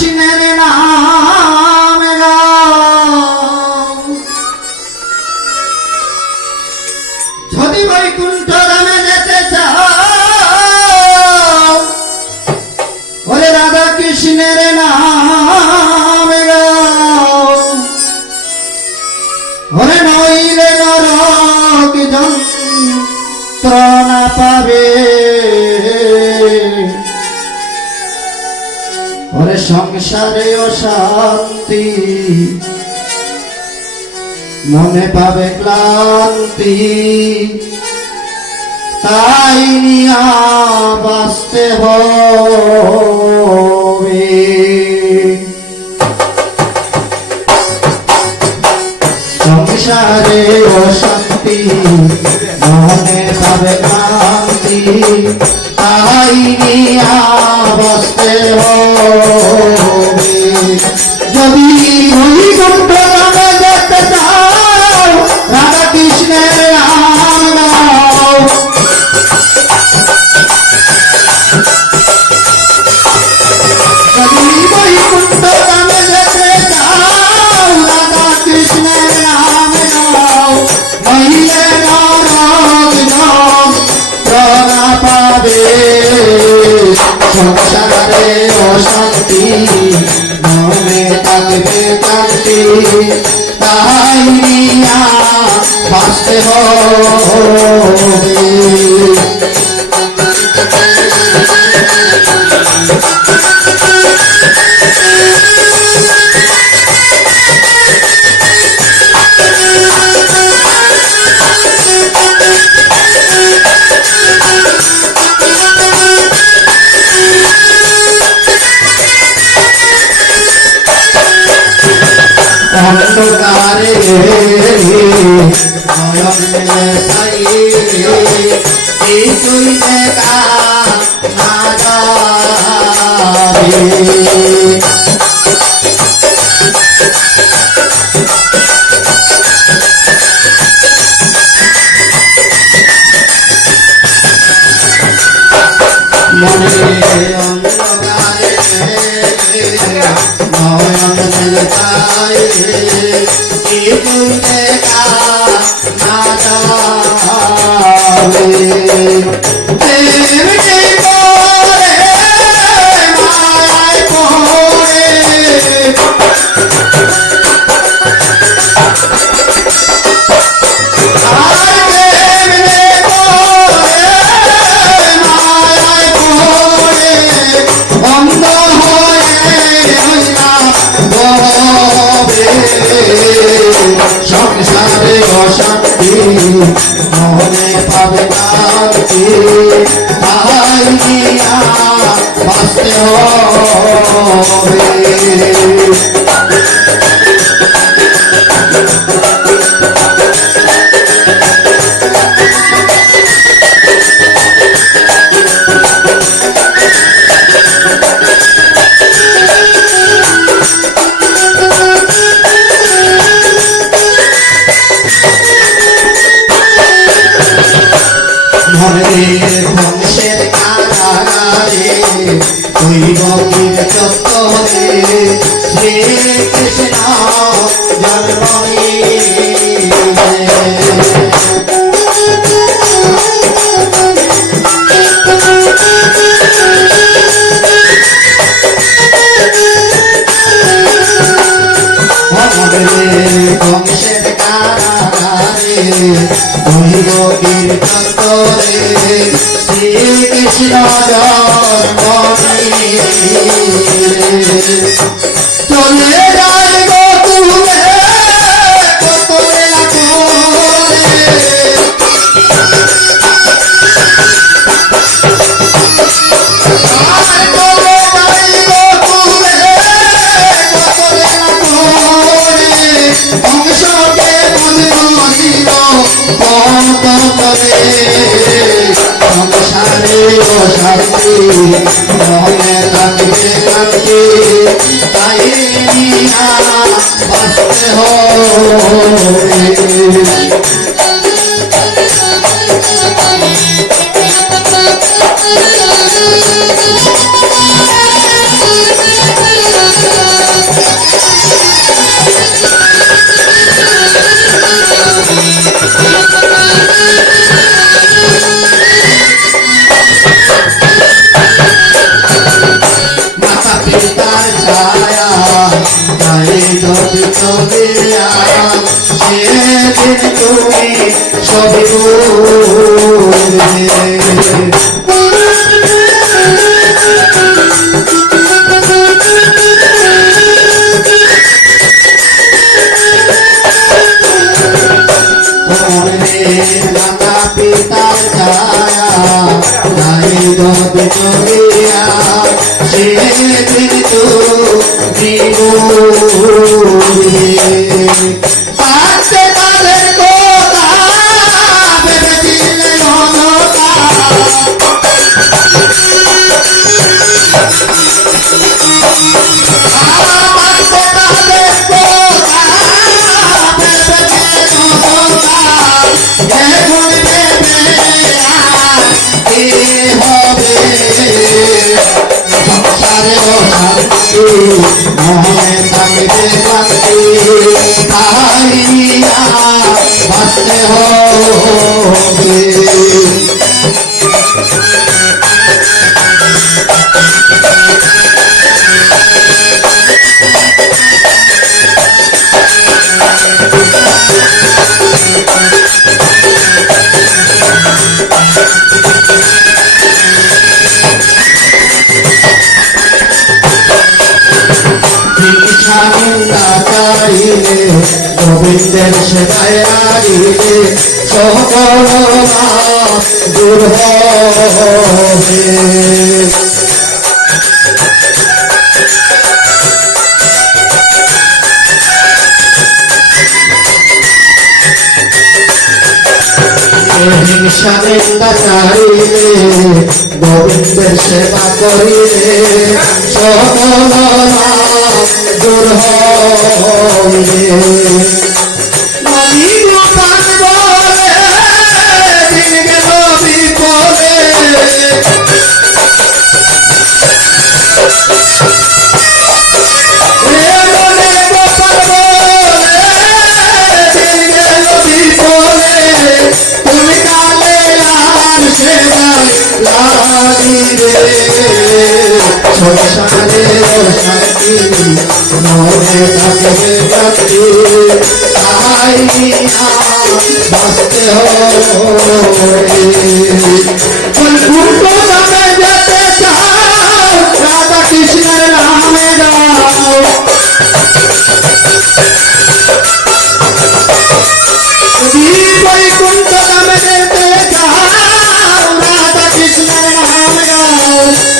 কৃষ্ণের নাম যদি বৈকুণ্ঠ ধামে যেতে চাও ওরে রাধা কৃষ্ণের নাম ওরে নইলে নরক যন্ত্রণা পাবে ওরে সংসারে অশান্তি মনে পাবে ক্লান্তি তাই নিয়া বাঁচতে হবে সংসারে অশান্তি মনে পাবে ক্লান্তি তাই নিয়া বাঁচতে হবে যদি বৈকুণ্ঠ ধামে যেতে চাও রাধা কৃষ্ণের নাম নাও যদি বৈকুণ্ঠ ধামে যেতে চাও রাধা কৃষ্ণের নাম নাও নইলে নরক যন্ত্রণা পাবে সংসারে অশান্তি মনে থাকবে ক্লান্তি তাই নিয়া বাঁচতে হবে অন্ধকারে নয়নে ছাই কিছুই দেখা না যাবে মনে অন্ধকারে নয়নে ছাই কিছুই দেখা না যাবে প্রেমে পড়ে মায়ায় পড়ে আর প্রেমে পড়ে মায়ায় পড়ে অন্ধ হয়ে হইলাম সংসারে অশান্তি মনে পাবে ক্লান্তি তাই নিয়া বাঁচতে হবে বংশের কারাগারে ওই গভীর চত্বরে শ্রীকৃষ্ণ জন্ম বংশের কারাগারে ওই গভীর চত্বরে শ্রীকৃষ্ণ জন্ম চলে যায় মনে থাকবে শান্তি তাইয়া বাঁচতে হবে চাইলে গোবিন্দের সেবায় লাগিলে সকল দূর হবে হিংসা নিন্দা চাইলে গোবিন্দের সেবা করিলে সকল দূর হবে নদী গোপাল বলে দিন গেল বিপদে সংসারে শান্তি মনে থাকবে শান্তি তাইয়া বাঁচতে হবে বৈকুণ্ঠ ধামে যেতে চাও রাধা কৃষ্ণের নামে যাও বৈকুণ্ঠ ধামে যেতে চাও রাধা কৃষ্ণের নামে যাও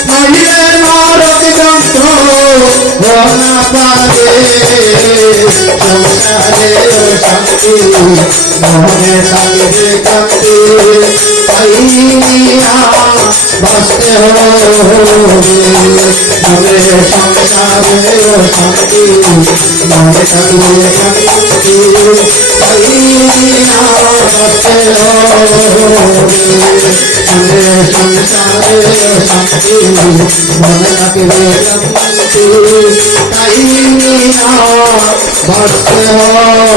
নইলে নরক যন্ত্র না পাবে সংসারে শান্তি মনে থাকবে কান্তি পাইয়া বাঁচতে হবে মনে সংসারে শান্তি মনে থাকবে কান্তি পাইয়া বাঁচতে হবে মনে সংসারে শান্তি মনে থাকবে কান্তি পাইয়া বাঁচতে হবে